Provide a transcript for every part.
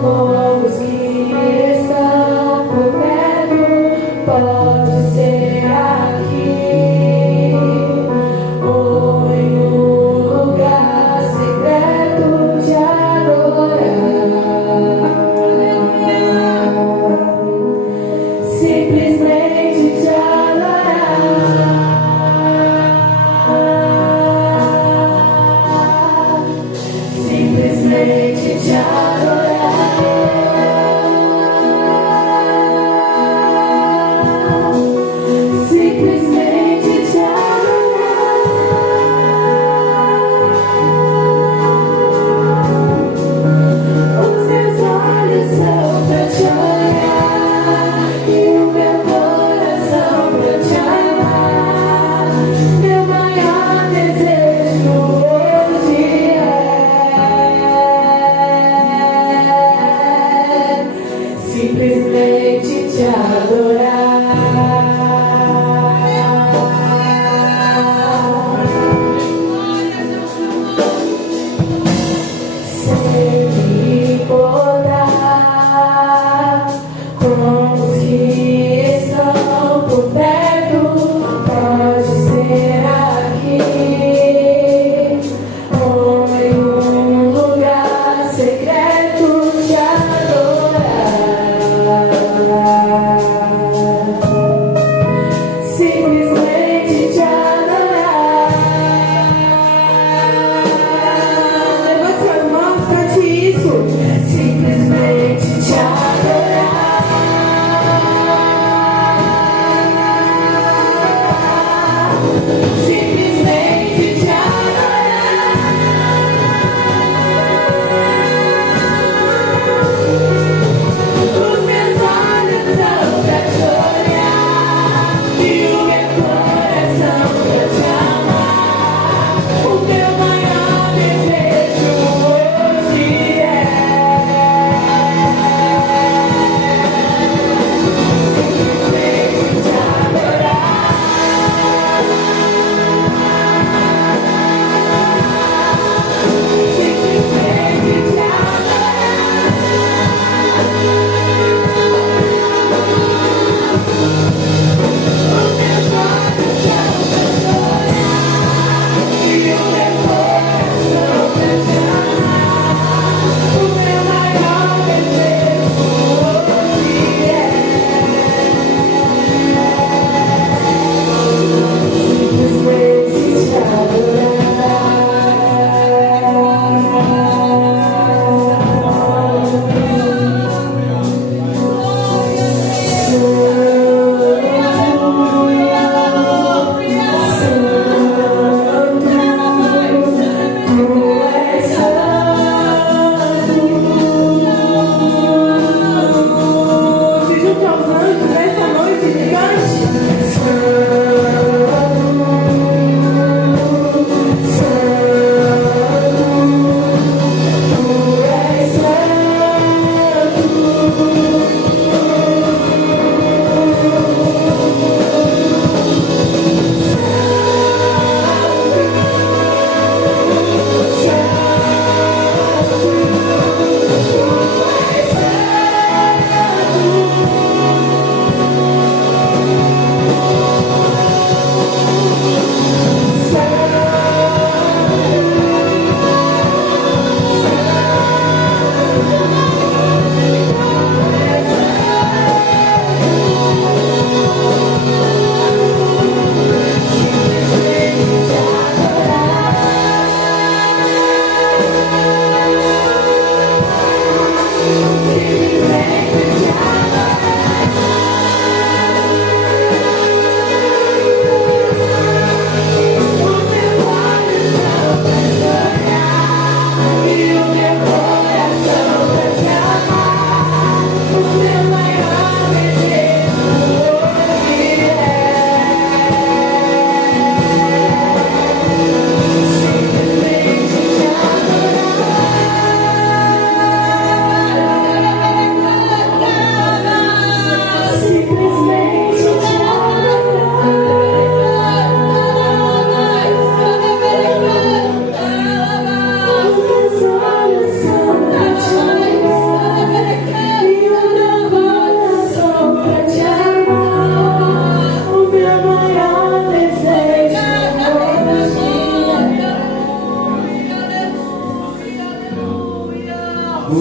com os que estão por perto. Pode ser aqui ou em um lugar secreto te adorar. Simplesmente te adorar. Simplesmente te adorar.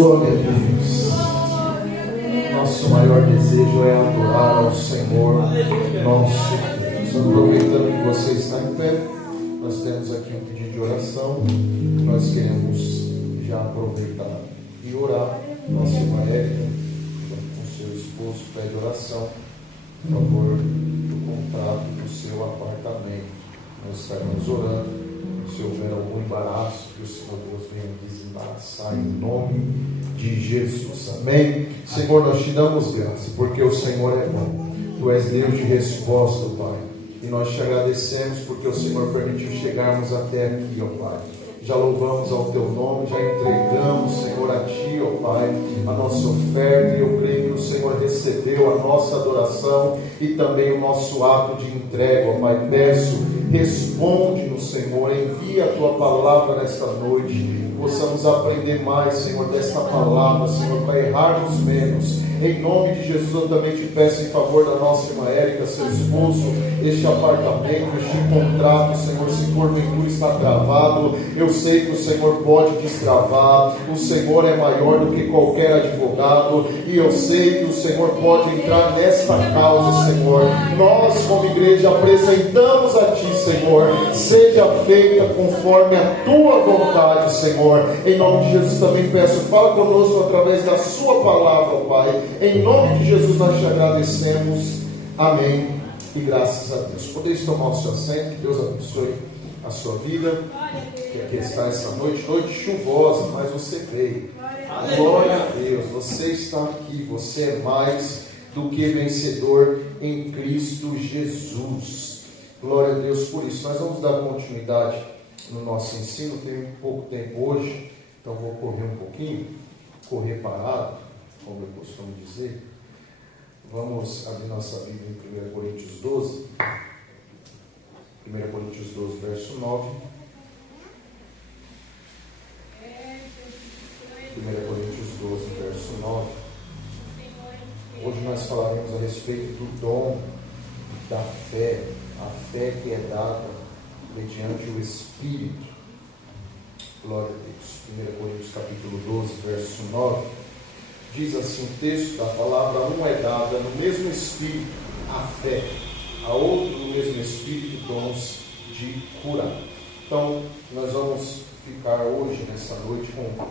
Glória a Deus. Nosso maior desejo é adorar ao Senhor nosso Deus. Aproveitando que você está em pé, nós temos aqui um pedido de oração. Nós queremos já aproveitar e orar. Nossa irmã Érica, com seu esposo, pede oração a favor do contrato do seu apartamento. Nós estaremos orando. Se houver algum embaraço, que o Senhor Deus venha desembaraçar em nome de Jesus. Amém? Senhor, nós te damos graça, porque o Senhor é bom. Tu és Deus de resposta, Pai. E nós te agradecemos porque o Senhor permitiu chegarmos até aqui, ó Pai. Já louvamos ao Teu nome, já entregamos, Senhor, a Ti, ó Pai, a nossa oferta. E eu creio que o Senhor recebeu a nossa adoração e também o nosso ato de entrega, ó Pai. Peço, responde-nos, Senhor, envia a Tua palavra nesta noite. Possamos aprender mais, Senhor, desta palavra, Senhor, para errarmos menos. Em nome de Jesus, eu também te peço em favor da nossa irmã Érica, seu esposo, este apartamento, este contrato, Senhor, se porventura está travado, eu sei que o Senhor pode destravar. O Senhor é maior do que qualquer advogado, e eu sei que o Senhor pode entrar nesta causa, Senhor. Nós, como igreja, apresentamos a Ti, Senhor, seja feita conforme a Tua vontade, Senhor. Em nome de Jesus também peço, fala conosco através da Sua palavra, Pai. Em nome de Jesus nós te agradecemos. Amém. E graças a Deus. Podeis tomar o seu assento. Que Deus abençoe a sua vida. Que aqui está essa noite chuvosa, mas você veio. Glória a Deus. Você está aqui. Você é mais do que vencedor em Cristo Jesus. Glória a Deus por isso. Nós vamos dar continuidade no nosso ensino. Tem pouco tempo hoje, então vou correr um pouquinho. Correr parado, como eu costumo dizer. Vamos abrir nossa Bíblia em 1 Coríntios 12. 1 Coríntios 12, verso 9. 1 Coríntios 12, verso 9. Hoje nós falaremos a respeito do dom da fé. A fé que é dada mediante o Espírito. Glória a Deus. 1 Coríntios capítulo 12, verso 9. Diz assim o texto da palavra: um é dada no mesmo Espírito a fé, a outro no mesmo Espírito dons de curar. Então, nós vamos ficar hoje, nessa noite, com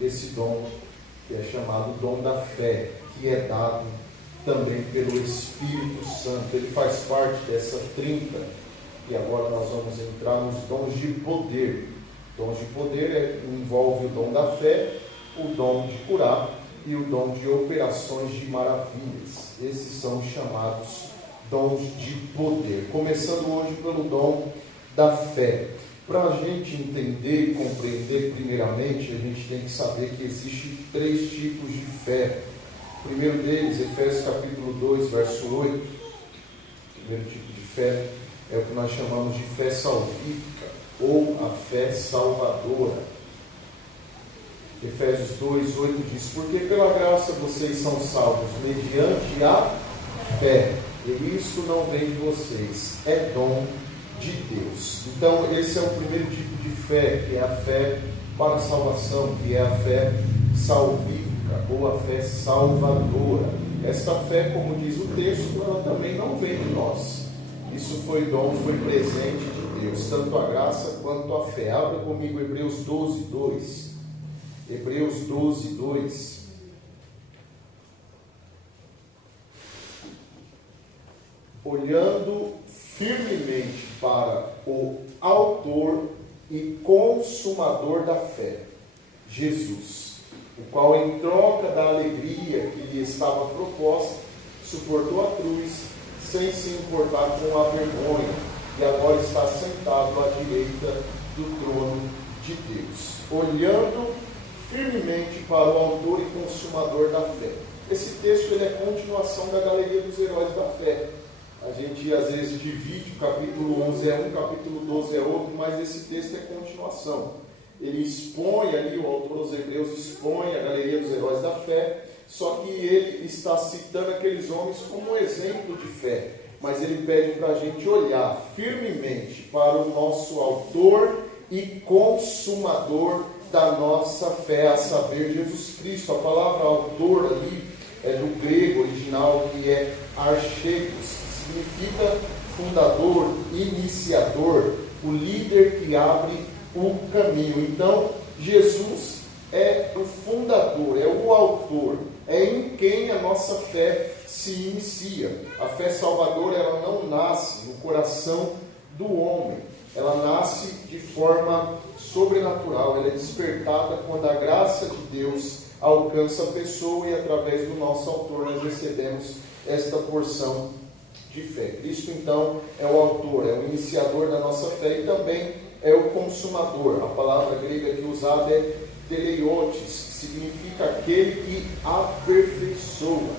esse dom que é chamado dom da fé, que é dado também pelo Espírito Santo. Ele faz parte dessa trinca. E agora nós vamos entrar nos dons de poder. Dons de poder envolve o dom da fé, o dom de curar e o dom de operações de maravilhas. Esses são chamados dons de poder. Começando hoje pelo dom da fé. Para a gente entender e compreender, primeiramente, a gente tem que saber que existem 3 tipos de fé. O primeiro deles, Efésios capítulo 2, verso 8. O primeiro tipo de fé é o que nós chamamos de fé salvífica, ou a fé salvadora. Efésios 2, 8 diz: porque pela graça vocês são salvos mediante a fé, e isto não vem de vocês, é dom de Deus. Então esse é o primeiro tipo de fé, que é a fé para a salvação, que é a fé salvífica, ou a fé salvadora. Esta fé, como diz o texto, ela também não vem de nós. Isso foi dom, foi presente de Deus, tanto a graça quanto a fé. Abra comigo Hebreus 12, 2. Hebreus 12, 2. Olhando firmemente para o autor e consumador da fé, Jesus, o qual, em troca da alegria que lhe estava proposta, suportou a cruz, sem se importar com a vergonha, e agora está sentado à direita do trono de Deus. Olhando firmemente para o autor e consumador da fé. Esse texto ele é continuação da galeria dos heróis da fé. A gente às vezes divide, o capítulo 11 é um, capítulo 12 é outro, mas esse texto é continuação. Ele expõe ali, o autor dos Hebreus expõe a galeria dos heróis da fé, só que ele está citando aqueles homens como exemplo de fé. Mas ele pede para a gente olhar firmemente para o nosso autor e consumador da nossa fé, a saber, Jesus Cristo. A palavra autor ali é do grego original, que é archegos, que significa fundador, iniciador, o líder que abre o caminho. Então, Jesus é o fundador, é o autor, é em quem a nossa fé se inicia. A fé salvadora, ela não nasce no coração do homem, ela nasce de forma sobrenatural, ela é despertada quando a graça de Deus alcança a pessoa e através do nosso autor nós recebemos esta porção de fé. Cristo então é o autor, é o iniciador da nossa fé e também é o consumador. A palavra grega aqui usada é teleiotes, que significa aquele que aperfeiçoa,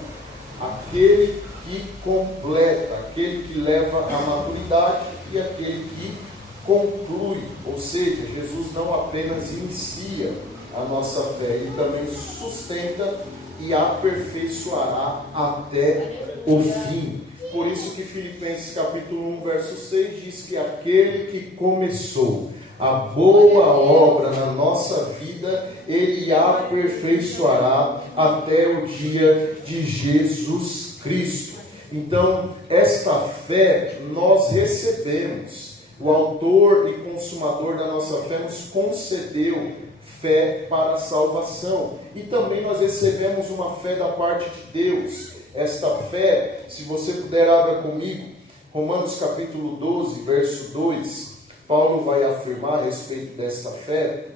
aquele que completa, aquele que leva à maturidade e aquele que conclui. Ou seja, Jesus não apenas inicia a nossa fé, ele também sustenta e aperfeiçoará até o fim. Por isso que Filipenses capítulo 1, verso 6 diz que aquele que começou a boa obra na nossa vida, ele aperfeiçoará até o dia de Jesus Cristo. Então, esta fé nós recebemos. O autor e consumador da nossa fé nos concedeu fé para a salvação. E também nós recebemos uma fé da parte de Deus. Esta fé, se você puder, abra comigo, Romanos capítulo 12, verso 2, Paulo vai afirmar a respeito desta fé,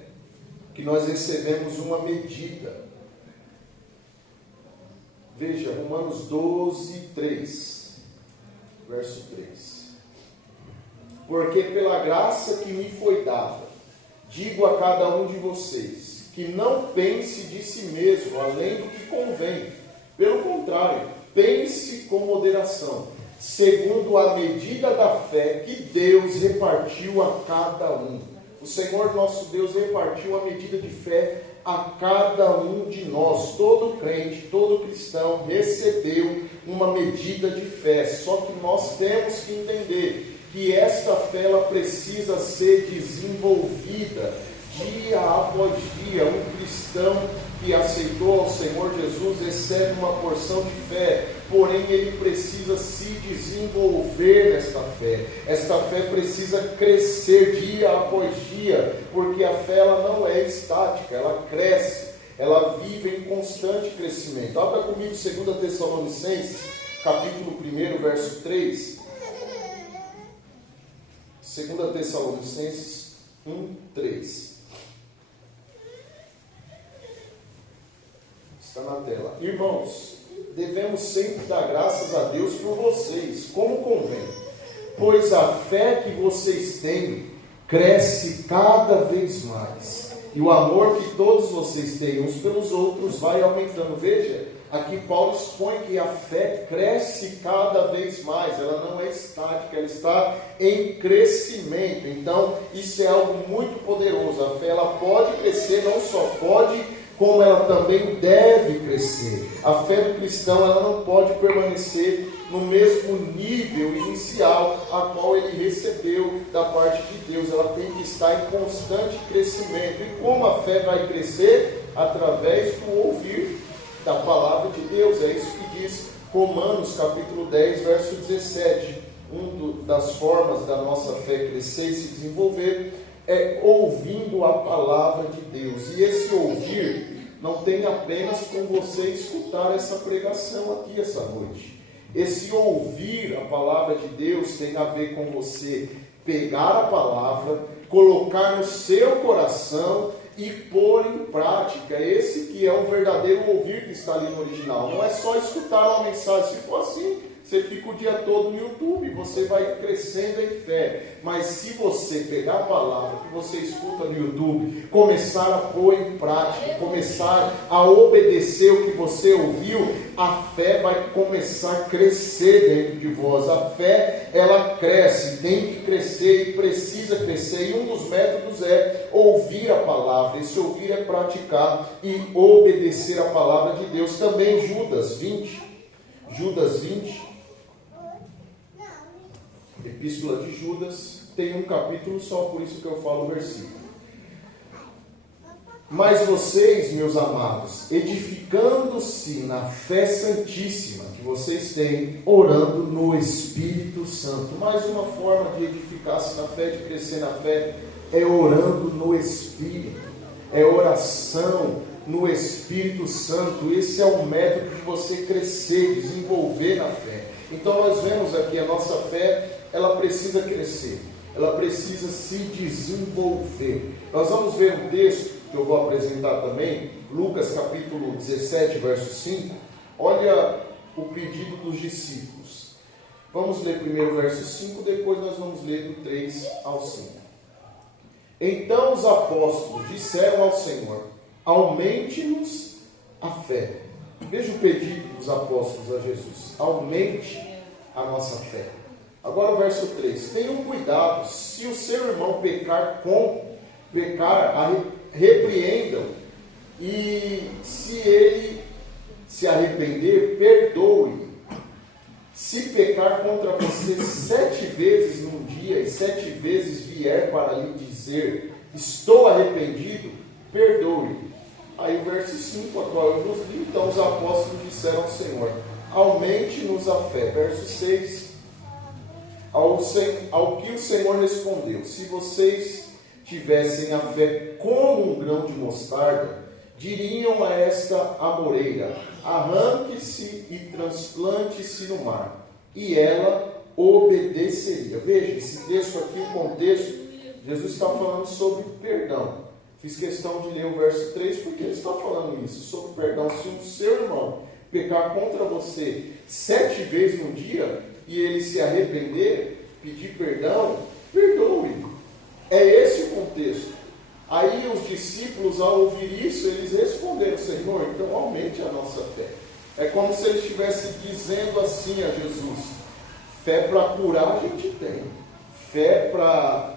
que nós recebemos uma medida. Veja, Romanos 12, 3, verso 3. Porque pela graça que me foi dada, digo a cada um de vocês, que não pense de si mesmo, além do que convém. Pelo contrário, pense com moderação, segundo a medida da fé que Deus repartiu a cada um. O Senhor nosso Deus repartiu a medida de fé a cada um de nós. Todo crente, todo cristão recebeu uma medida de fé. Só que nós temos que entender que esta fé ela precisa ser desenvolvida dia após dia. Um cristão que aceitou ao Senhor Jesus recebe uma porção de fé, porém ele precisa se desenvolver nesta fé. Esta fé precisa crescer dia após dia, porque a fé ela não é estática, ela cresce, ela vive em constante crescimento. Abra comigo 2 Tessalonicenses, capítulo 1, verso 3. 2 Tessalonicenses 1, 3. Está na tela. Irmãos, devemos sempre dar graças a Deus por vocês, como convém, pois a fé que vocês têm cresce cada vez mais, e o amor que todos vocês têm uns pelos outros vai aumentando. Veja, aqui Paulo expõe que a fé cresce cada vez mais, ela não é estática, ela está em crescimento. Então, isso é algo muito poderoso. A fé ela pode crescer, não só pode, como ela também deve crescer. A fé do cristão ela não pode permanecer no mesmo nível inicial a qual ele recebeu da parte de Deus. Ela tem que estar em constante crescimento. E como a fé vai crescer? Através do ouvir da palavra de Deus. É isso que diz Romanos capítulo 10, verso 17. Das formas da nossa fé crescer e se desenvolver é ouvindo a palavra de Deus. E esse ouvir não tem apenas com você escutar essa pregação aqui essa noite. Esse ouvir a palavra de Deus tem a ver com você pegar a palavra, colocar no seu coração e pôr em prática. Esse que é o verdadeiro ouvir que está ali no original. Não é só escutar uma mensagem. Se for assim, você fica o dia todo no YouTube, você vai crescendo em fé. Mas se você pegar a palavra que você escuta no YouTube, começar a pôr em prática, começar a obedecer o que você ouviu, a fé vai começar a crescer dentro de vós. A fé, ela cresce, tem que crescer e precisa crescer. E um dos métodos é ouvir a palavra. Esse ouvir é praticar e obedecer a palavra de Deus. Também Judas 20, Epístola de Judas, tem um capítulo só, por isso que eu falo o versículo. Mas vocês, meus amados, edificando-se na fé santíssima que vocês têm, orando no Espírito Santo. Mais uma forma de edificar-se na fé, de crescer na fé, é orando no Espírito. É oração no Espírito Santo. Esse é o método de você crescer, desenvolver na fé. Então nós vemos aqui a nossa fé, ela precisa crescer, ela precisa se desenvolver. Nós vamos ver um texto que eu vou apresentar também, Lucas capítulo 17, verso 5. Olha o pedido dos discípulos. Vamos ler primeiro o verso 5, depois nós vamos ler do 3 ao 5. Então os apóstolos disseram ao Senhor: aumente-nos a fé. Veja o pedido dos apóstolos a Jesus: aumente a nossa fé. Agora o verso 3. Tenham cuidado, se o seu irmão pecar, repreendam, e se ele se arrepender, perdoe. Se pecar contra você 7 vezes num dia e 7 vezes vier para lhe dizer: estou arrependido, perdoe. Aí o verso 5, a qual eu vos li. Então os apóstolos disseram ao Senhor: aumente-nos a fé. Verso 6. Ao que o Senhor respondeu: se vocês tivessem a fé como um grão de mostarda, diriam a esta amoreira: arranque-se e transplante-se no mar, e ela obedeceria. Veja, esse texto aqui, o contexto, Jesus está falando sobre perdão. Fiz questão de ler o verso 3, porque ele está falando isso, sobre perdão. Se o seu irmão pecar contra você 7 vezes no dia, e ele se arrepender, pedir perdão, perdoe. É esse o contexto. Aí os discípulos, ao ouvir isso, eles responderam: Senhor, então aumente a nossa fé. É como se eles estivessem dizendo assim a Jesus: fé para curar a gente tem, fé para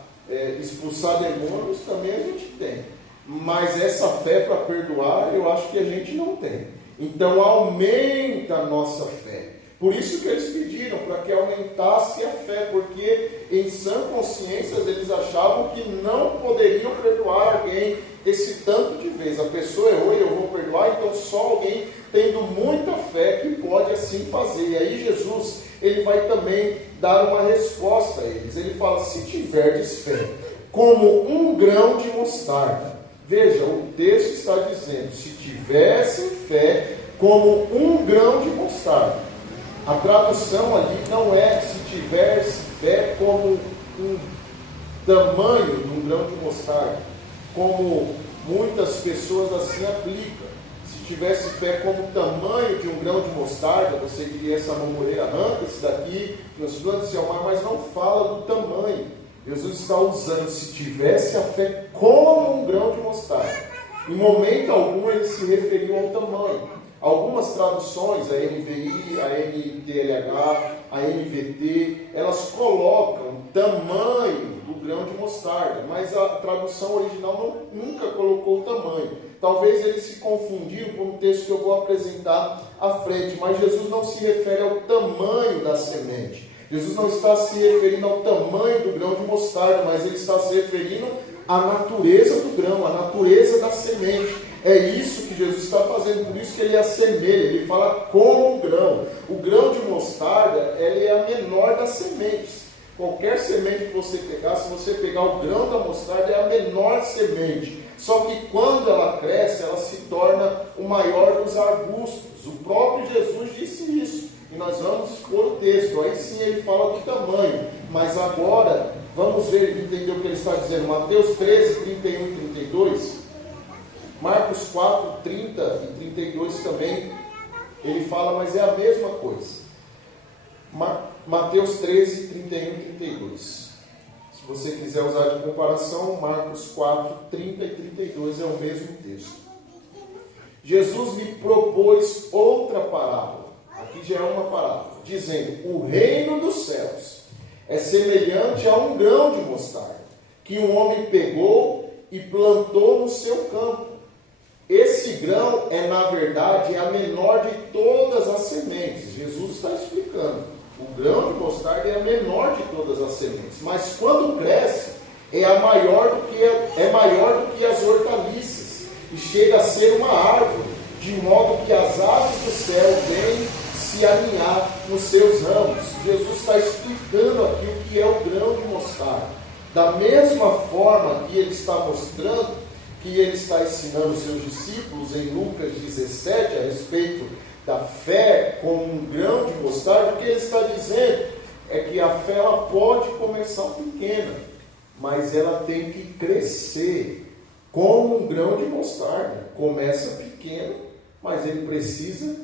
expulsar demônios também a gente tem, mas essa fé para perdoar eu acho que a gente não tem. Então aumenta a nossa fé. Por isso que eles pediram, para que aumentasse a fé, porque em sã consciência eles achavam que não poderiam perdoar alguém esse tanto de vezes. A pessoa errou e eu vou perdoar, então só alguém tendo muita fé que pode assim fazer. E aí Jesus, ele vai também dar uma resposta a eles. Ele fala: se tiverdes fé como um grão de mostarda. Veja, o texto está dizendo: se tivessem fé como um grão de mostarda. A tradução ali não é se tivesse fé como um tamanho de um grão de mostarda, como muitas pessoas assim aplicam. Se tivesse fé como o tamanho de um grão de mostarda, você diria: essa mamoreira, arranca-se daqui, transplante-se ao mar, mas não fala do tamanho. Jesus está usando: se tivesse a fé como um grão de mostarda. Em momento algum ele se referiu ao tamanho. Algumas traduções, a NVI, a NTLH, a NVT, elas colocam o tamanho do grão de mostarda, mas a tradução original nunca colocou o tamanho. Talvez eles se confundiram com o texto que eu vou apresentar à frente, mas Jesus não se refere ao tamanho da semente. Jesus não está se referindo ao tamanho do grão de mostarda, mas ele está se referindo à natureza do grão, à natureza da semente. É isso que Jesus está fazendo, por isso que ele assemelha, ele fala como um grão. O grão de mostarda, ele é a menor das sementes. Qualquer semente que você pegar, se você pegar o grão da mostarda, é a menor semente. Só que quando ela cresce, ela se torna o maior dos arbustos. O próprio Jesus disse isso. E nós vamos expor o texto. Aí sim ele fala do tamanho. Mas agora, vamos ver, entender o que ele está dizendo. Mateus 13, 31 e 32. Marcos 4, 30 e 32 também. Ele fala, mas é a mesma coisa. Mateus 13, 31 e 32. Se você quiser usar de comparação, Marcos 4, 30 e 32 é o mesmo texto. Jesus lhe propôs outra parábola. Aqui já é uma parábola, dizendo: o reino dos céus é semelhante a um grão de mostarda, que um homem pegou e plantou no seu campo. Esse grão é, na verdade, a menor de todas as sementes. Jesus está explicando. O grão de mostarda é a menor de todas as sementes, mas quando cresce, é maior do que as hortaliças e chega a ser uma árvore, de modo que as aves do céu vêm se alinhar nos seus ramos. Jesus está explicando aqui o que é o grão de mostarda. Da mesma forma que ele está mostrando, que ele está ensinando os seus discípulos em Lucas 17 a respeito da fé como um grão de mostarda, o que ele está dizendo é que a fé ela pode começar pequena, mas ela tem que crescer como um grão de mostarda. Começa pequeno, mas ele precisa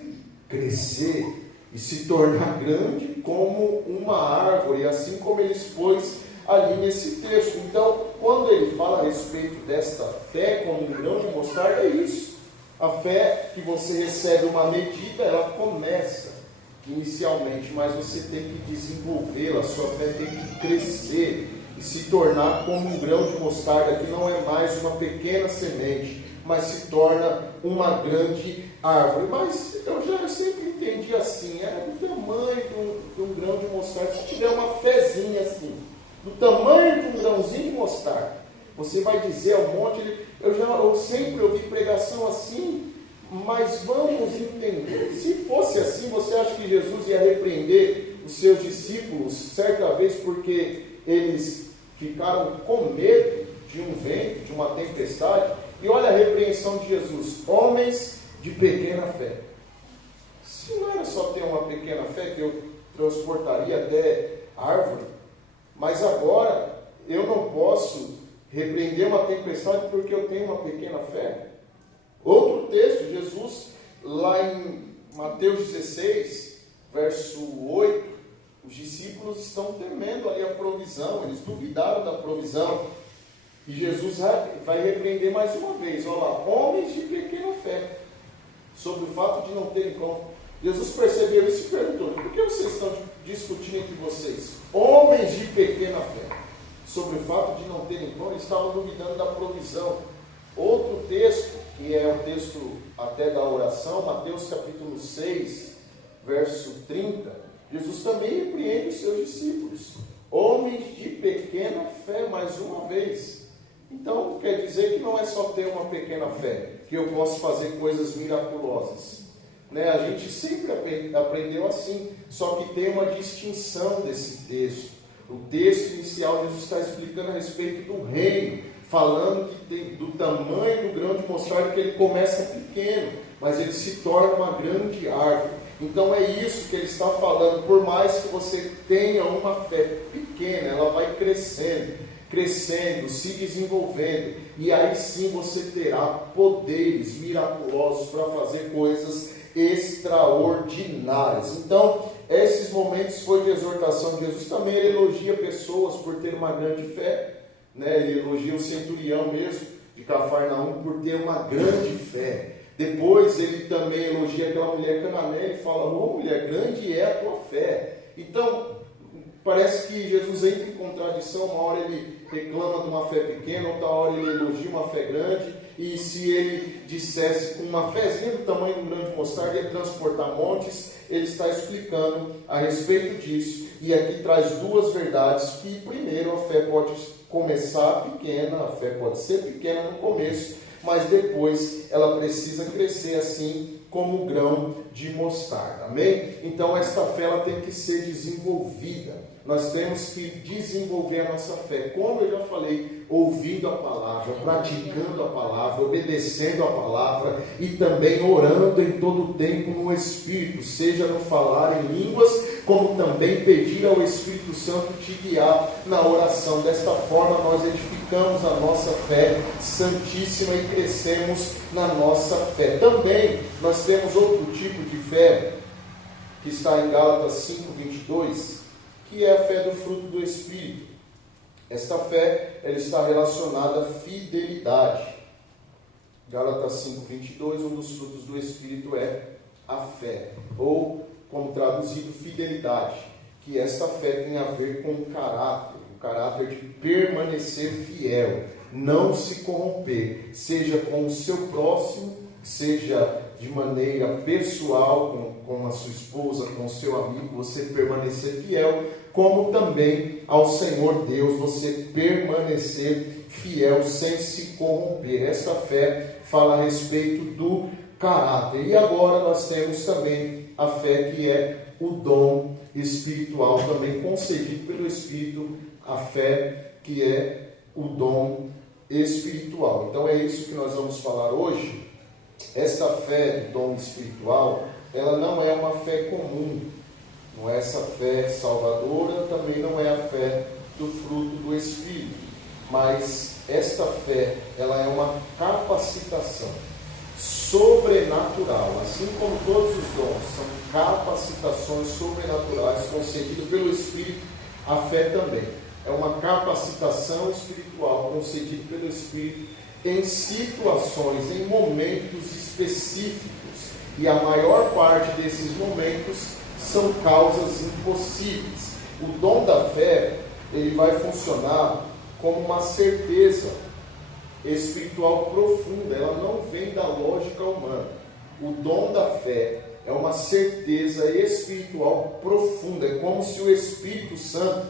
crescer e se tornar grande como uma árvore, assim como ele expôs ali nesse texto. Então, quando ele fala a respeito desta fé como um grão de mostarda, é isso. A fé que você recebe uma medida, ela começa inicialmente, mas você tem que desenvolvê-la, a sua fé tem que crescer e se tornar como um grão de mostarda, que não é mais uma pequena semente, mas se torna uma grande árvore. Mas eu sempre entendi assim, do tamanho de um grão de mostarda. Se tiver uma fezinha assim, do tamanho de um grãozinho de mostarda, você vai dizer ao monte. Eu sempre ouvi pregação assim, mas vamos entender. Se fosse assim, você acha que Jesus ia repreender os seus discípulos certa vez porque eles ficaram com medo de um vento, de uma tempestade? E olha a repreensão de Jesus: homens de pequena fé. Se não era só ter uma pequena fé que eu transportaria até árvore, mas agora eu não posso repreender uma tempestade porque eu tenho uma pequena fé. Outro texto, Jesus, lá em Mateus 16, verso 8, os discípulos estão temendo ali a provisão, eles duvidaram da provisão. E Jesus vai repreender mais uma vez, olha lá, homens de pequena fé, sobre o fato de não terem pão. Jesus percebeu isso e perguntou: por que vocês estão discutindo entre vocês? Homens de pequena fé, sobre o fato de não terem pão, eles estavam duvidando da provisão. Outro texto, que é o texto até da oração, Mateus capítulo 6, verso 30, Jesus também repreende os seus discípulos. Homens de pequena fé, mais uma vez. Então, quer dizer que não é só ter uma pequena fé, que eu posso fazer coisas miraculosas. A gente sempre aprendeu assim, só que tem uma distinção desse texto. O texto inicial, Jesus está explicando a respeito do reino, falando que do tamanho do grão de mostarda, que ele começa pequeno, mas ele se torna uma grande árvore. Então é isso que ele está falando. Por mais que você tenha uma fé pequena, ela vai crescendo, se desenvolvendo, e aí sim você terá poderes miraculosos para fazer coisas extraordinárias. Então, esses momentos foi de exortação de Jesus. Também ele elogia pessoas por ter uma grande fé, ele elogia o centurião mesmo de Cafarnaum por ter uma grande fé. Depois ele também elogia aquela mulher cananeia e fala: mulher, grande é a tua fé. Então, parece que Jesus entra em contradição. Uma hora ele reclama de uma fé pequena, outra hora ele elogia uma fé grande. E se ele dissesse com uma fezinha do tamanho de um grão de mostarda ia transportar montes, ele está explicando a respeito disso. E aqui traz duas verdades: que primeiro, a fé pode começar pequena, a fé pode ser pequena no começo, mas depois ela precisa crescer assim como o grão de mostarda. Amém? Então esta fé ela tem que ser desenvolvida. Nós temos que desenvolver a nossa fé, como eu já falei, ouvindo a palavra, praticando a palavra, obedecendo a palavra e também orando em todo o tempo no Espírito, seja no falar em línguas, como também pedir ao Espírito Santo te guiar na oração. Desta forma nós edificamos a nossa fé santíssima e crescemos na nossa fé. Também nós temos outro tipo de fé, que está em Gálatas 5:22, que é a fé do fruto do Espírito. Esta fé ela está relacionada à fidelidade. Gálatas 5:22, um dos frutos do Espírito é a fé, ou, como traduzido, fidelidade, que esta fé tem a ver com o caráter de permanecer fiel, não se corromper, seja com o seu próximo, seja de maneira pessoal, com a sua esposa, com o seu amigo, você permanecer fiel, como também ao Senhor Deus, você permanecer fiel sem se corromper. Essa fé fala a respeito do caráter. E agora nós temos também a fé, que é o dom espiritual, também concedido pelo Espírito, a fé que é o dom espiritual. Então é isso que nós vamos falar hoje. Esta fé do dom espiritual, ela não é uma fé comum, não é essa fé salvadora, também não é a fé do fruto do Espírito, mas esta fé, ela é uma capacitação sobrenatural, assim como todos os dons são capacitações sobrenaturais concedidas pelo Espírito, a fé também é uma capacitação espiritual concedida pelo Espírito em situações, em momentos específicos, e a maior parte desses momentos são causas impossíveis. O dom da fé, ele vai funcionar como uma certeza espiritual profunda, ela não vem da lógica humana. O dom da fé é uma certeza espiritual profunda, é como se o Espírito Santo,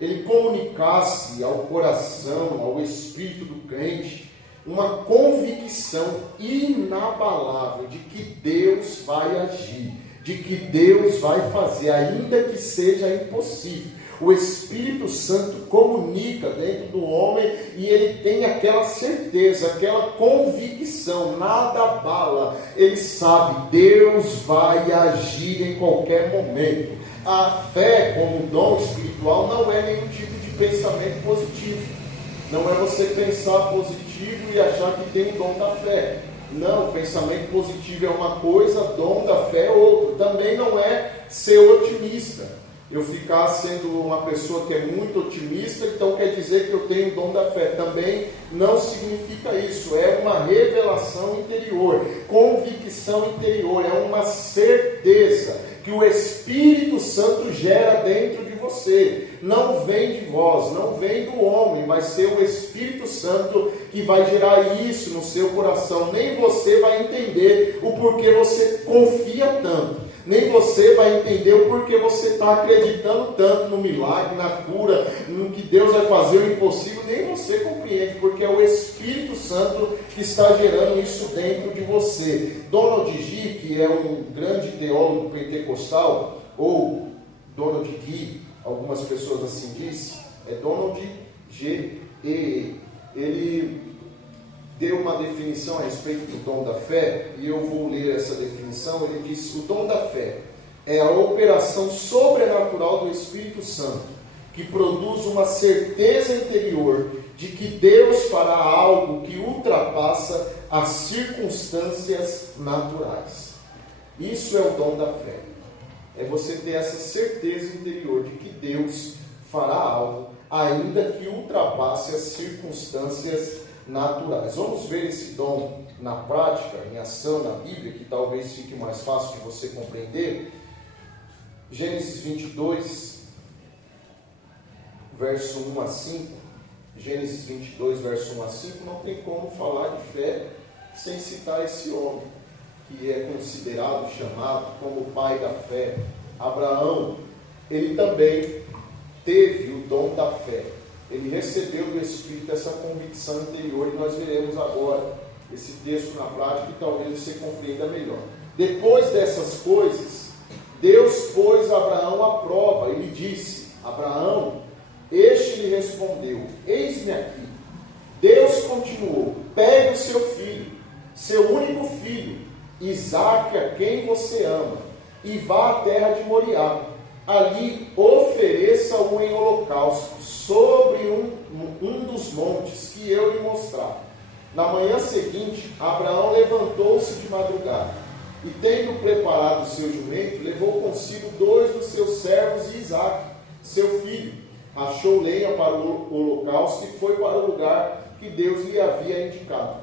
ele comunicasse ao coração, ao espírito do crente, uma convicção inabalável de que Deus vai agir, de que Deus vai fazer, ainda que seja impossível. O Espírito Santo comunica dentro do homem e ele tem aquela certeza, aquela convicção, nada abala. Ele sabe, Deus vai agir em qualquer momento. A fé como dom espiritual não é nenhum tipo de pensamento positivo. Não é você pensar positivo e achar que tem o dom da fé. Não, pensamento positivo é uma coisa, dom da fé é outra. Também não é ser otimista. Eu ficar sendo uma pessoa que é muito otimista, então quer dizer que eu tenho o dom da fé. Também não significa isso. É uma revelação interior, convicção interior, é uma certeza que o Espírito Santo gera dentro de você. Não vem de vós, não vem do homem, vai ser o Espírito Santo que vai gerar isso no seu coração. Nem você vai entender o porquê você confia tanto. Nem você vai entender o porquê você está acreditando tanto no milagre, na cura, no que Deus vai fazer o impossível. Nem você compreende, porque é o Espírito Santo que está gerando isso dentro de você. Donald G., que é um grande teólogo pentecostal, ou Donald G., algumas pessoas assim dizem, é Donald G. Ele deu uma definição a respeito do dom da fé, e eu vou ler essa definição. Ele disse: o dom da fé é a operação sobrenatural do Espírito Santo, que produz uma certeza interior de que Deus fará algo que ultrapassa as circunstâncias naturais. Isso é o dom da fé. É você ter essa certeza interior de que Deus fará algo, ainda que ultrapasse as circunstâncias naturais. Vamos ver esse dom na prática, em ação na Bíblia, que talvez fique mais fácil de você compreender. Gênesis 22, verso 1 a 5. Gênesis 22, verso 1 a 5, não tem como falar de fé sem citar esse homem, que é considerado, chamado como o pai da fé. Abraão, ele também teve o dom da fé. Ele recebeu do Espírito essa convicção interior, e nós veremos agora esse texto na prática, e talvez você compreenda melhor. Depois dessas coisas, Deus pôs Abraão à prova. Ele disse: Abraão, este lhe respondeu: eis-me aqui. Deus continuou: pegue o seu filho, seu único filho, Isaque, a quem você ama, e vá à terra de Moriá. Ali ofereça-o em holocausto sobre um dos montes que eu lhe mostrar. Na manhã seguinte, Abraão levantou-se de madrugada, e tendo preparado o seu jumento, levou consigo 2 dos seus servos e Isaque, seu filho. Achou lenha para o holocausto e foi para o lugar que Deus lhe havia indicado.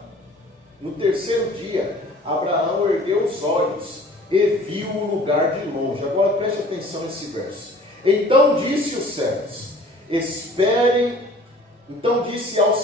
No terceiro dia, Abraão ergueu os olhos e viu o lugar de longe. Agora preste atenção nesse verso. Então disse aos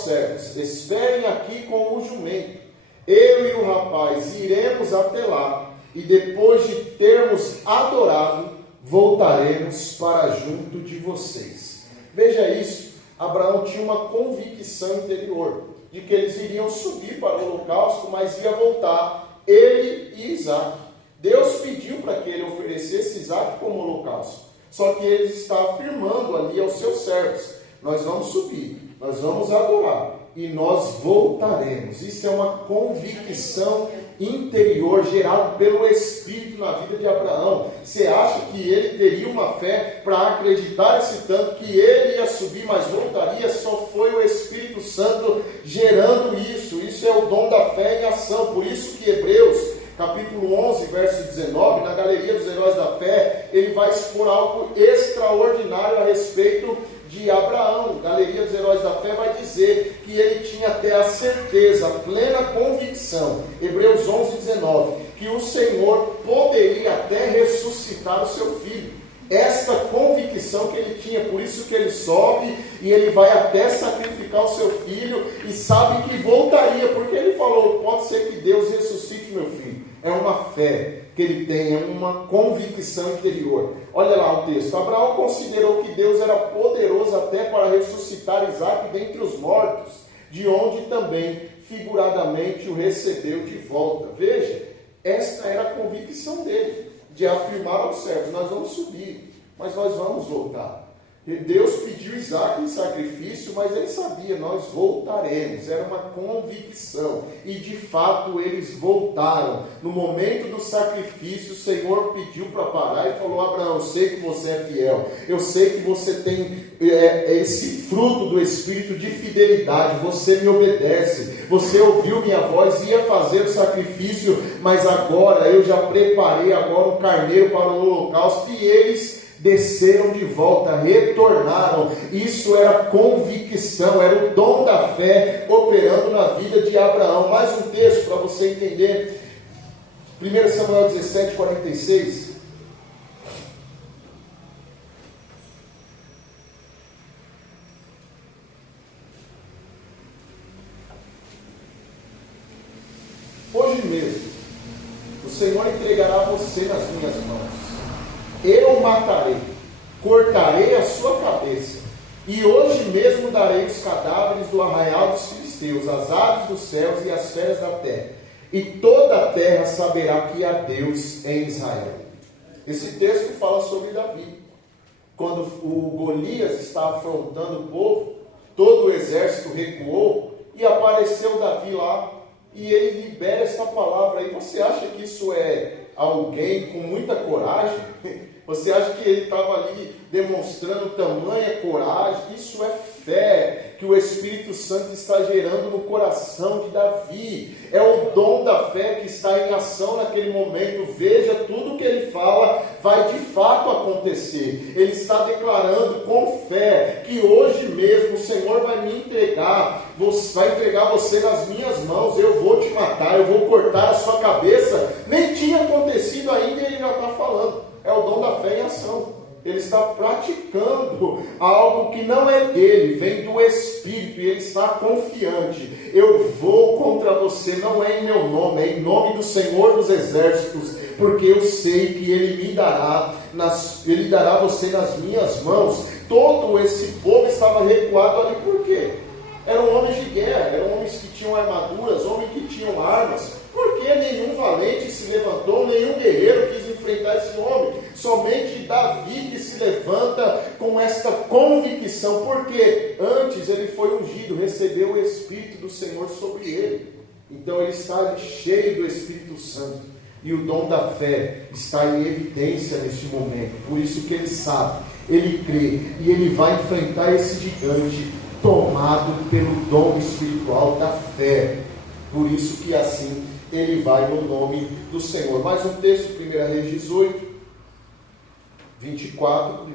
servos: esperem aqui com o jumento. Eu e o rapaz iremos até lá, e depois de termos adorado, voltaremos para junto de vocês. Veja isso. Abraão tinha uma convicção interior. de que eles iriam subir para o holocausto, mas ia voltar ele e Isaac. Deus pediu para que ele oferecesse Isaac como holocausto. Só que ele está afirmando ali aos seus servos: nós vamos subir, nós vamos adorar e nós voltaremos. Isso é uma convicção interior gerada pelo Espírito na vida de Abraão. Você acha que ele teria uma fé para acreditar esse tanto que ele ia subir, mas voltaria? Só foi o Espírito Santo gerando isso. Isso é o dom da fé em ação. Por isso que Hebreus capítulo 11, verso 19, na galeria dos heróis da fé, ele vai expor algo extraordinário a respeito de Abraão. Galeria dos heróis da fé vai dizer que ele tinha até a certeza, a plena convicção, Hebreus 11, 19, que o Senhor poderia até ressuscitar o seu filho. Esta convicção que ele tinha, por isso que ele sobe e ele vai até sacrificar o seu filho e sabe que voltaria, porque ele falou: pode ser que Deus ressuscite meu filho. É uma fé que ele tem, é uma convicção interior. Olha lá o texto: Abraão considerou que Deus era poderoso até para ressuscitar Isaac dentre os mortos, de onde também figuradamente o recebeu de volta. Veja, esta era a convicção dele, de afirmar aos servos: nós vamos subir, mas nós vamos voltar. Deus pediu Isaac em sacrifício, mas ele sabia: nós voltaremos. Era uma convicção, e de fato eles voltaram. No momento do sacrifício, o Senhor pediu para parar e falou: Abraão, eu sei que você é fiel, eu sei que você tem esse fruto do espírito de fidelidade, você me obedece, você ouviu minha voz, ia fazer o sacrifício, mas agora eu já preparei agora um carneiro para o holocausto. E eles desceram de volta, retornaram. Isso era convicção, era o dom da fé operando na vida de Abraão. Mais um texto para você entender. 1 Samuel 17, 46. Hoje mesmo o Senhor entregará você nas minhas mãos. Eu o matarei, cortarei a sua cabeça, e hoje mesmo darei os cadáveres do arraial dos filisteus, as aves dos céus e as feras da terra, e toda a terra saberá que há Deus em Israel. Esse texto fala sobre Davi. Quando o Golias está afrontando o povo, todo o exército recuou, e apareceu Davi lá, e ele libera esta palavra. E você acha que isso é alguém com muita coragem? Você acha que ele estava ali demonstrando tamanha coragem? Isso é fé que o Espírito Santo está gerando no coração de Davi. É o dom da fé que está em ação naquele momento. Veja, tudo que ele fala vai de fato acontecer. Ele está declarando com fé que hoje mesmo o Senhor vai me entregar, vai entregar você nas minhas mãos. Eu vou te matar, eu vou cortar a sua cabeça. Nem tinha acontecido ainda e ele já está falando. É o dom da fé em ação. Ele está praticando algo que não é dele, vem do Espírito, e ele está confiante. Eu vou contra você, não é em meu nome, é em nome do Senhor dos Exércitos, porque eu sei que ele dará você nas minhas mãos. Todo esse povo estava recuado ali, por quê? Eram homens de guerra, eram homens que tinham armaduras, homens que tinham armas. Por que nenhum valente se levantou, nenhum guerreiro quis enfrentar esse homem? Somente Davi que se levanta com esta convicção, porque antes ele foi ungido, recebeu o Espírito do Senhor sobre ele. Então ele está cheio do Espírito Santo, e o dom da fé está em evidência neste momento. Por isso que ele sabe, ele crê, e ele vai enfrentar esse gigante tomado pelo dom espiritual da fé. Por isso que assim ele vai no nome do Senhor. Mais um texto, 1 Reis 18, 24, 1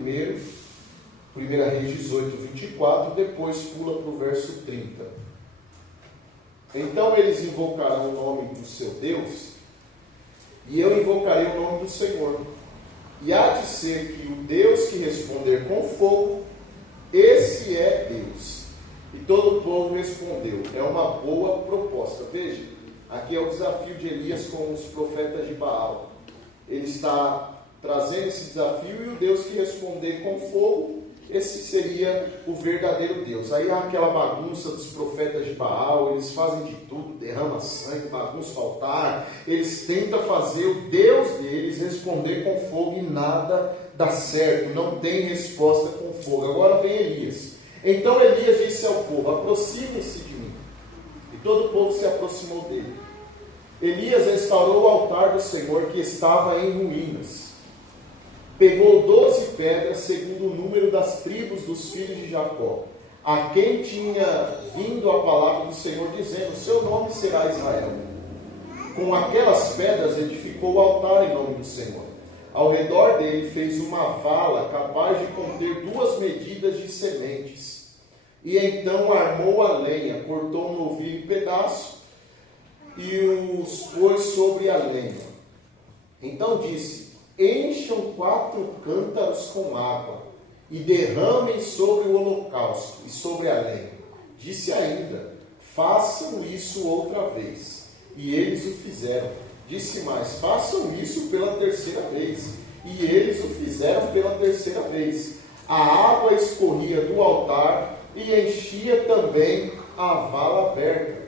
Reis 18, 24, depois pula para o verso 30. Então eles invocarão o nome do seu Deus, e eu invocarei o nome do Senhor. E há de ser que o Deus que responder com fogo, esse é Deus. E todo o povo respondeu. É uma boa proposta. Veja, aqui é o desafio de Elias com os profetas de Baal. Ele está trazendo esse desafio, e o Deus que responder com fogo, esse seria o verdadeiro Deus. Aí há aquela bagunça dos profetas de Baal, eles fazem de tudo, derrama sangue, bagunça o altar, eles tentam fazer o Deus deles responder com fogo e nada dá certo, não tem resposta com fogo. Agora vem Elias. Então Elias disse ao povo: aproximem-se de mim. E todo o povo se aproximou dele. Elias restaurou o altar do Senhor que estava em ruínas. Pegou 12 pedras, segundo o número das tribos dos filhos de Jacó, a quem tinha vindo a palavra do Senhor, dizendo: seu nome será Israel. Com aquelas pedras edificou o altar em nome do Senhor. Ao redor dele fez uma vala capaz de conter 2 medidas de sementes. E então armou a lenha, cortou um novilho em pedaços e os pôs sobre a lenha. Então disse: encham 4 cântaros com água e derramem sobre o holocausto e sobre a lenha. Disse ainda: façam isso outra vez. E eles o fizeram. Disse mais: façam isso pela 3ª vez. E eles o fizeram pela 3ª vez. A água escorria do altar e enchia também a vala aberta.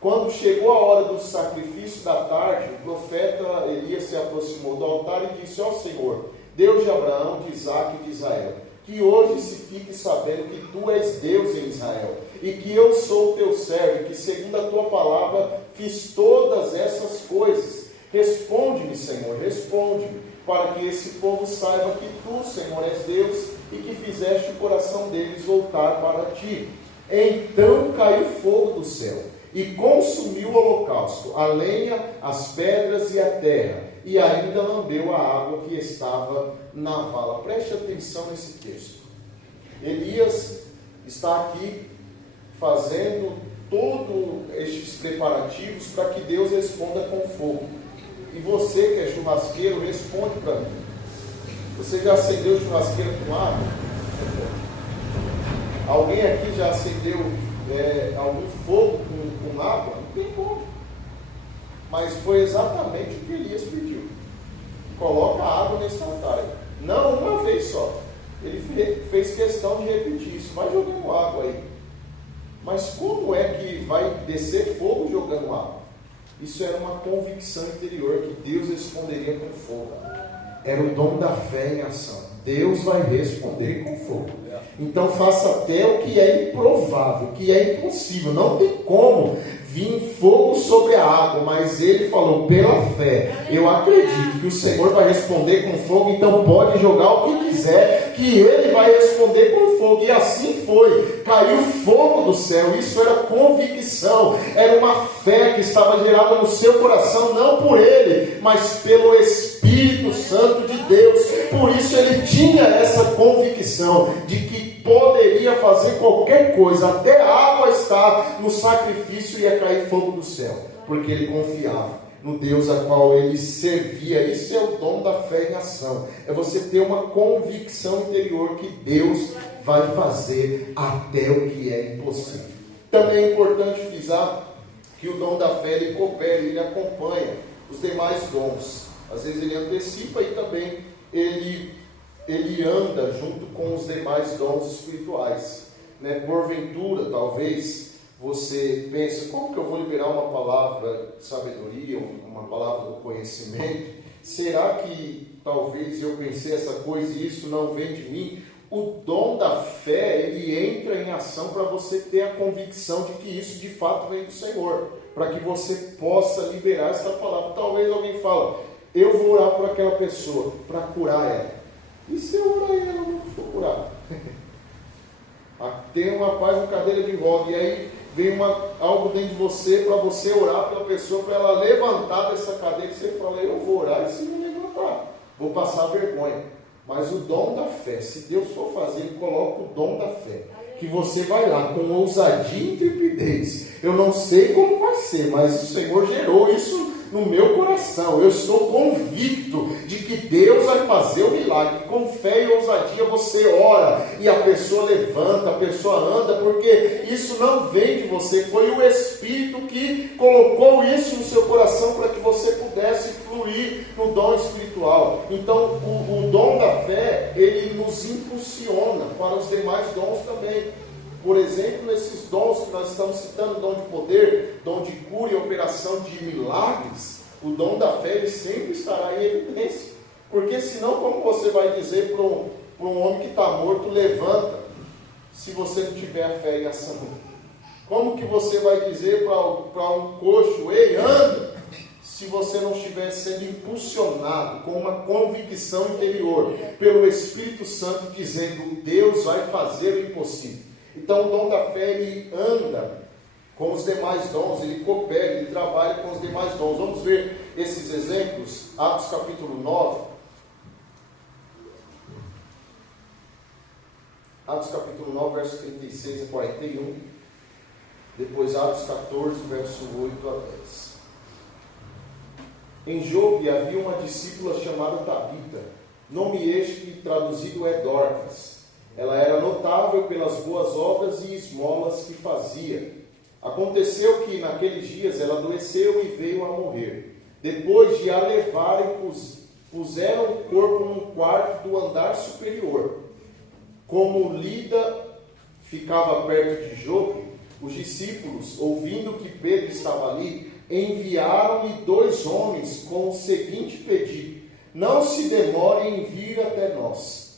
Quando chegou a hora do sacrifício da tarde, o profeta Elias se aproximou do altar e disse: ó Senhor, Deus de Abraão, de Isaque e de Israel, que hoje se fique sabendo que tu és Deus em Israel, e que eu sou teu servo, e que segundo a tua palavra fiz todas essas coisas. Responde-me, Senhor, responde-me, para que esse povo saiba que tu, Senhor, és Deus, e que fizeste o coração deles voltar para ti. Então caiu fogo do céu e consumiu o holocausto, a lenha, as pedras e a terra, e ainda lambeu a água que estava na vala. Preste atenção nesse texto. Elias está aqui fazendo todos estes preparativos para que Deus responda com fogo. E você que é churrasqueiro, responde para mim. Você já acendeu churrasqueira com água? Alguém aqui já acendeu algum fogo com água? Não tem como. Mas foi exatamente o que Elias pediu. Coloca água nesse altar. Não uma vez só. Ele fez questão de repetir isso. Vai jogando água aí. Mas como é que vai descer fogo jogando água? Isso era uma convicção interior que Deus responderia com fogo. Era o dom da fé em ação. Deus vai responder com fogo. Então faça até o que é improvável, o que é impossível. Não tem como vir fogo sobre a água, mas ele falou: pela fé, eu acredito que o Senhor vai responder com fogo, então pode jogar o que quiser, que ele vai responder com fogo. E assim foi, caiu fogo do céu. Isso era convicção, era uma fé que estava gerada no seu coração, não por ele, mas pelo Espírito Santo de Deus. Por isso ele tinha essa convicção de que poderia fazer qualquer coisa, até a água estar no sacrifício e ia cair fogo do céu, porque ele confiava no Deus a qual ele servia. Isso é o dom da fé em ação, é você ter uma convicção interior que Deus vai fazer até o que é impossível. Também é importante frisar que o dom da fé ele coopera, ele acompanha os demais dons. Às vezes ele antecipa e também ele anda junto com os demais dons espirituais, né? Porventura, talvez você pense: como que eu vou liberar uma palavra de sabedoria, uma palavra do conhecimento? Será que talvez eu pensei essa coisa e isso não vem de mim? O dom da fé, ele entra em ação para você ter a convicção de que isso de fato vem do Senhor, para que você possa liberar essa palavra. Talvez alguém fale: eu vou orar por aquela pessoa para curar ela. E se eu orar e ela não for curada? Tem um rapaz com cadeira de roda, e aí vem algo dentro de você para você orar pela pessoa, para ela levantar dessa cadeira, e você fala: eu vou orar, e se não levantar, vou passar vergonha. Mas o dom da fé, se Deus for fazer, ele coloca o dom da fé, que você vai lá com ousadia e intrepidez. Eu não sei como vai ser, mas o Senhor gerou isso no meu coração. Eu estou convicto de que Deus vai fazer o milagre. Com fé e ousadia você ora e a pessoa levanta, a pessoa anda, porque isso não vem de você, foi o Espírito que colocou isso no seu coração para que você pudesse fluir no dom espiritual. Então o dom da fé, ele nos impulsiona para os demais dons também. Por exemplo, esses dons que nós estamos citando, dom de poder, dom de cura e operação de milagres, o dom da fé ele sempre estará em evidência. Porque senão, como você vai dizer para um homem que está morto, levanta, se você não tiver a fé em ação? Como que você vai dizer para um coxo, ei, anda, se você não estiver sendo impulsionado com uma convicção interior pelo Espírito Santo, dizendo, Deus vai fazer o impossível. Então o dom da fé, ele anda com os demais dons, ele coopera, ele trabalha com os demais dons. Vamos ver esses exemplos, Atos capítulo 9. Atos capítulo 9, versos 36 a 41. Depois Atos 14, verso 8 a 10. Em Jope havia uma discípula chamada Tabita, nome este que traduzido é Dorcas. Ela era notável pelas boas obras e esmolas que fazia. Aconteceu que naqueles dias ela adoeceu e veio a morrer. Depois de a levarem, puseram o corpo num quarto do andar superior. Como Lida ficava perto de Jope, os discípulos, ouvindo que Pedro estava ali, enviaram-lhe 2 homens com o seguinte pedido: não se demore em vir até nós.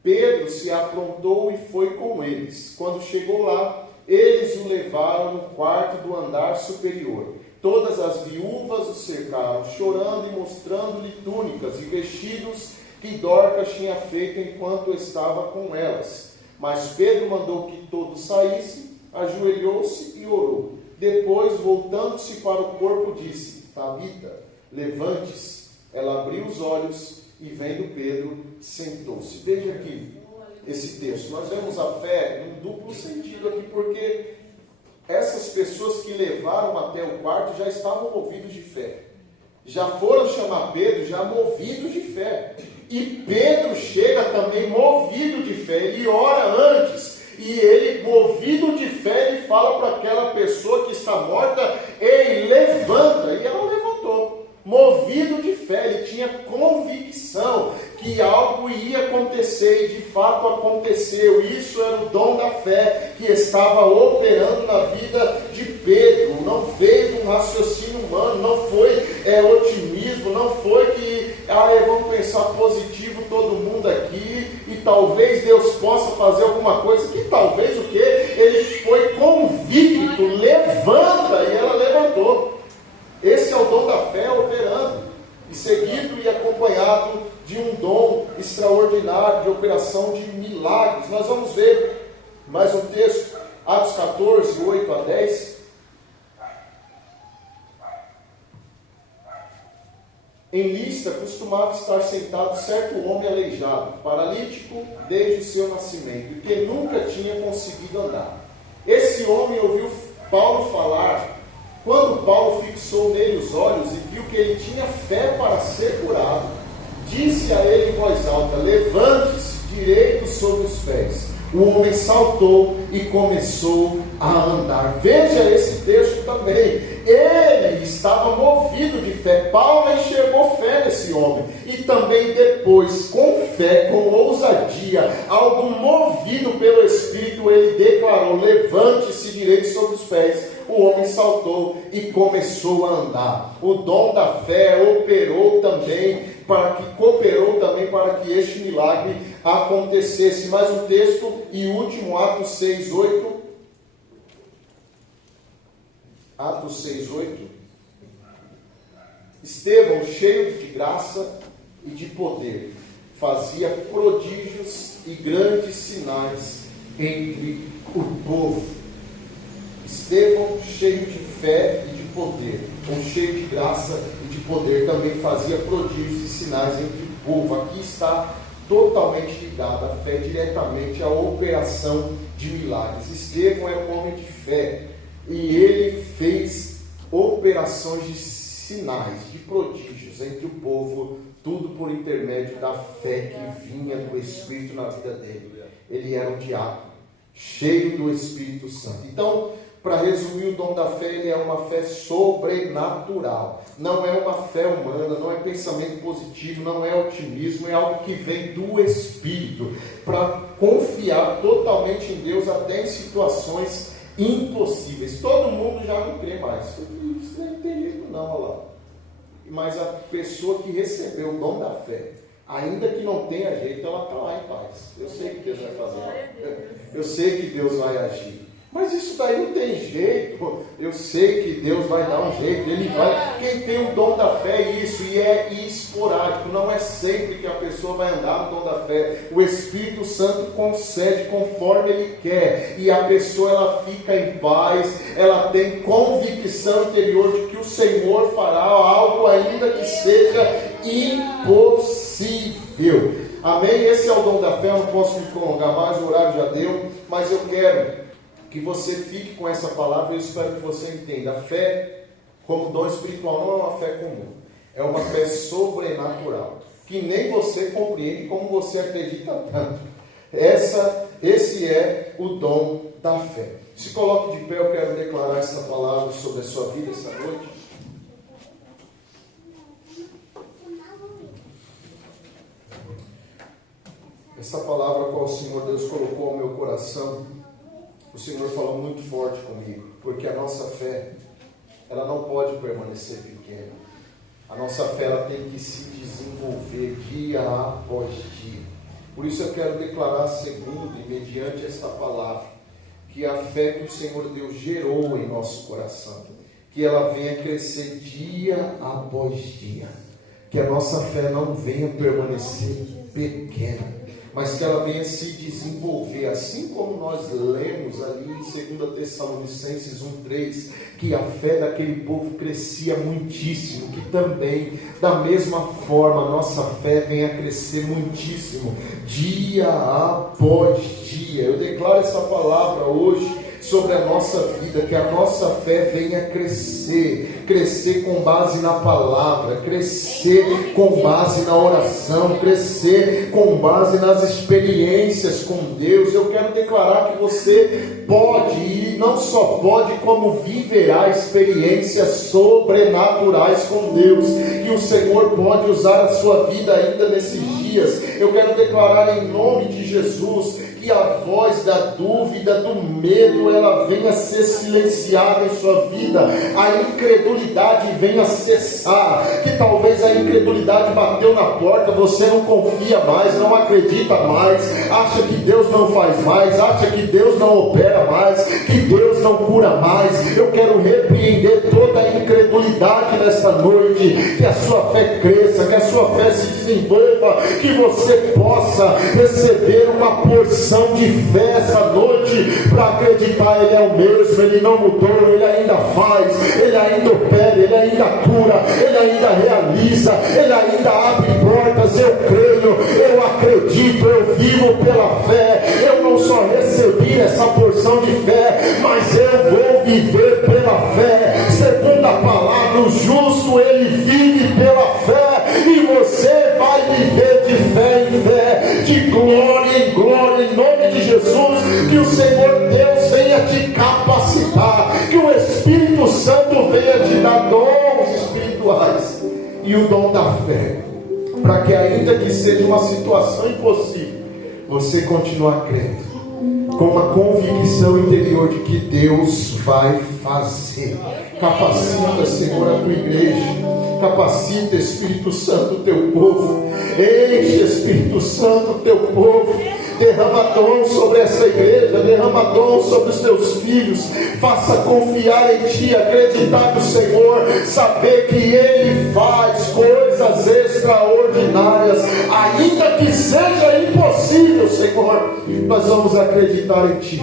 Pedro se aprontou e foi com eles. Quando chegou lá, eles o levaram no quarto do andar superior. Todas as viúvas o cercaram, chorando e mostrando-lhe túnicas e vestidos que Dorcas tinha feito enquanto estava com elas. Mas Pedro mandou que todos saíssem, ajoelhou-se e orou. Depois, voltando-se para o corpo, disse: Tabita, levante-se. Ela abriu os olhos e, vendo Pedro, sentou-se. Veja aqui esse texto. Nós vemos a fé em um duplo sentido aqui, porque essas pessoas que levaram até o quarto já estavam movidos de fé. Já foram chamar Pedro, já movidos de fé. E Pedro chega também movido de fé. Ele ora antes. E ele, movido de fé, ele fala para aquela pessoa que está morta: ei, levanta. E ela levantou. Movido de fé, ele tinha convicção que algo ia acontecer, e de fato aconteceu. Isso era o dom da fé que estava operando na vida de Pedro. Não veio de um raciocínio humano, não foi otimismo, não foi que vamos pensar positivo todo mundo aqui, e talvez Deus possa fazer alguma coisa, que talvez o quê? Ele foi convicto, levanta, e ela levantou. Esse é o dom da fé operando, e seguido e acompanhado de um dom extraordinário de operação de milagres. Nós vamos ver mais um texto, Atos 14, 8 a 10. Em Listra costumava estar sentado certo homem aleijado, paralítico desde o seu nascimento, e que nunca tinha conseguido andar. Esse homem ouviu Paulo falar. Quando Paulo fixou nele os olhos e viu que ele tinha fé para ser curado, disse a ele em voz alta: levante-se direito sobre os pés. O homem saltou e começou a andar. Veja esse texto também. Ele estava movido de fé. Paulo enxergou fé nesse homem. E também depois, com fé, com ousadia, algo movido pelo Espírito, ele declarou: levante-se direito sobre os pés. O homem saltou e começou a andar. O dom da fé cooperou também para que este milagre acontecesse. Mais um texto e último, Atos 6, 8. Atos 6, 8. Estevão, cheio de graça e de poder, fazia prodígios e grandes sinais entre o povo. Estevão, cheio de fé e de poder, ou cheio de graça e de poder, também fazia prodígios e sinais entre o povo. Aqui está totalmente ligada a fé diretamente à operação de milagres. Estevão era um homem de fé, e ele fez operações de sinais, de prodígios entre o povo, tudo por intermédio da fé que vinha do Espírito na vida dele. Ele era um diácono, cheio do Espírito Santo. Então, Para resumir, o dom da fé, ele é uma fé sobrenatural. Não é uma fé humana, não é pensamento positivo, não é otimismo, é algo que vem do Espírito. Para confiar totalmente em Deus, até em situações impossíveis. Todo mundo já não crê mais. Isso não tem jeito não, olha lá. Mas a pessoa que recebeu o dom da fé, ainda que não tenha jeito, ela está lá em paz. Eu sei que Deus vai fazer. Eu sei que Deus vai agir. Mas isso daí não tem jeito. Eu sei que Deus vai dar um jeito. Ele vai. Quem tem o dom da fé é isso, e é esporádico. Não é sempre que a pessoa vai andar no dom da fé. O Espírito Santo concede conforme Ele quer, e a pessoa ela fica em paz. Ela tem convicção interior de que o Senhor fará algo ainda que seja impossível. Amém? Esse é o dom da fé. Eu não posso me prolongar mais, o horário já deu, mas eu quero que você fique com essa palavra. Eu espero que você entenda. A fé como dom espiritual não é uma fé comum, é uma fé sobrenatural, que nem você compreende como você acredita tanto. Esse é o dom da fé. Se coloque de pé, eu quero declarar essa palavra sobre a sua vida essa noite. Essa palavra qual o Senhor Deus colocou ao meu coração, o Senhor falou muito forte comigo, porque a nossa fé, ela não pode permanecer pequena. A nossa fé, ela tem que se desenvolver dia após dia. Por isso eu quero declarar segundo, e mediante esta palavra, que a fé que o Senhor Deus gerou em nosso coração, que ela venha crescer dia após dia. Que a nossa fé não venha permanecer pequena, mas que ela venha se desenvolver, assim como nós lemos ali em 2 Tessalonicenses 1:3, que a fé daquele povo crescia muitíssimo, que também, da mesma forma, a nossa fé venha crescer muitíssimo, dia após dia. Eu declaro essa palavra hoje sobre a nossa vida, que a nossa fé venha crescer, crescer com base na palavra, crescer com base na oração, crescer com base nas experiências com Deus. Eu quero declarar que você pode, e não só pode, como viverá experiências sobrenaturais com Deus, que o Senhor pode usar a sua vida ainda nesses dias. Eu quero declarar em nome de Jesus que a voz da dúvida, do medo, ela venha ser silenciada em sua vida, a incredulidade venha cessar, que talvez a incredulidade bateu na porta, você não confia mais, não acredita mais, acha que Deus não faz mais, acha que Deus não opera mais, que Deus não cura mais. Eu quero repreender toda a incredulidade nesta noite, que a sua fé cresça, que a sua fé se desenvolva, que você possa receber uma porção de fé essa noite, para acreditar. Ele é o mesmo, Ele não mudou, Ele ainda faz, Ele ainda opera, Ele ainda cura, Ele ainda realiza, Ele ainda abre portas. Eu creio, eu acredito, eu vivo pela fé. Eu não só recebi essa porção de fé, mas eu vou viver pela fé. Segundo a palavra, o justo ele vive pela fé, e você vai viver de fé em fé, de glória em glória, em nome de Jesus. Que o Senhor Deus venha te capacitar, que o Espírito Santo venha te dar dons espirituais e o dom da fé, para que ainda que seja uma situação impossível, você continue crendo, com uma convicção interior de que Deus vai fazer. Capacita, Senhor, a tua igreja. Capacita, Espírito Santo, o teu povo. Enche, Espírito Santo, o teu povo. Derrama dom sobre essa igreja, derrama dom sobre os teus filhos. Faça confiar em Ti, acreditar no Senhor, saber que Ele faz coisas extraordinárias, ainda que seja impossível, Senhor. Nós vamos acreditar em Ti.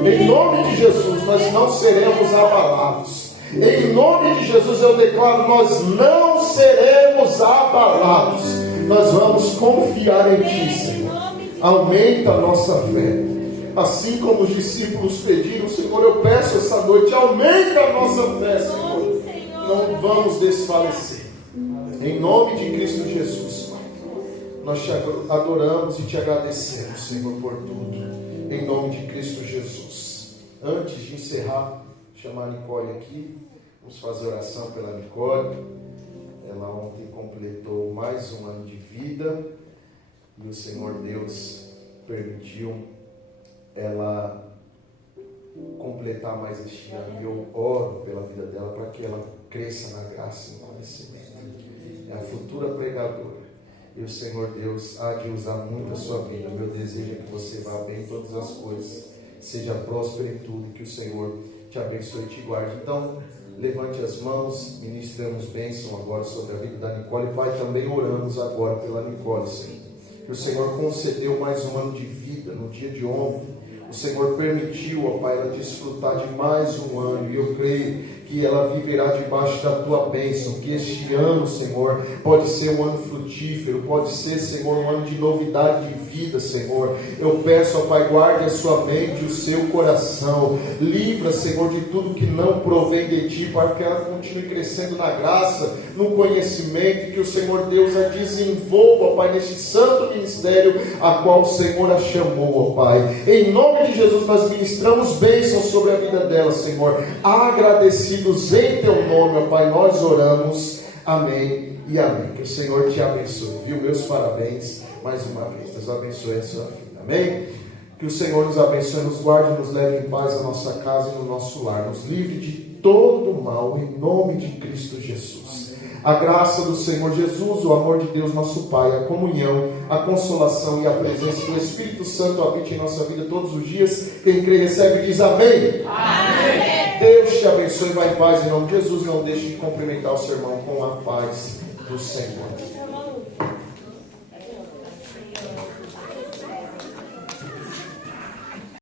Em nome de Jesus, nós não seremos abalados. Em nome de Jesus eu declaro, nós não seremos abalados. Nós vamos confiar em Ti, Senhor. Aumenta a nossa fé, assim como os discípulos pediram, Senhor, eu peço essa noite, aumenta a nossa fé, Senhor. Não vamos desfalecer. Em nome de Cristo Jesus, Pai, nós te adoramos e te agradecemos, Senhor, por tudo. Em nome de Cristo Jesus. Antes de encerrar, chamar a Nicole aqui, vamos fazer oração pela Nicole. Ela ontem completou mais um ano de vida e o Senhor Deus permitiu ela completar mais este ano. Eu oro pela vida dela para que ela cresça na graça e no conhecimento. É a futura pregadora. E o Senhor Deus há de usar muito a sua vida. Meu desejo é que você vá bem em todas as coisas, seja próspero em tudo, que o Senhor te abençoe e te guarde. Então, levante as mãos, ministramos bênção agora sobre a vida da Nicole. Pai, também oramos agora pela Nicole, Senhor. Que o Senhor concedeu mais um ano de vida no dia de ontem. O Senhor permitiu, ó Pai, ela desfrutar de mais um ano. E eu creio que ela viverá debaixo da tua bênção. Que este ano, Senhor, pode ser um ano frutífero. Pode ser, Senhor, um ano de novidade de vida, Senhor. Eu peço, ó Pai, guarde a sua mente, o seu coração. Livra, Senhor, de tudo que não provém de ti, para que ela continue crescendo na graça, no conhecimento. Que o Senhor Deus a desenvolva, ó Pai, neste santo ministério a qual o Senhor a chamou, ó Pai. Em nome de Jesus, nós ministramos bênção sobre a vida dela, Senhor. Agradecidos em teu nome, ó Pai, nós oramos. Amém e amém. Que o Senhor te abençoe, viu? Meus parabéns mais uma vez. Deus abençoe a sua vida. Amém? Que o Senhor nos abençoe, nos guarde, nos leve em paz à nossa casa e no nosso lar. Nos livre de todo mal, em nome de Cristo Jesus. A graça do Senhor Jesus, o amor de Deus nosso Pai, a comunhão, a consolação e a presença do Espírito Santo habite em nossa vida todos os dias. Quem crê recebe e diz amém. Amém. Deus te abençoe, vai em paz em nome de Jesus. Não deixe de cumprimentar o seu irmão com a paz do Senhor.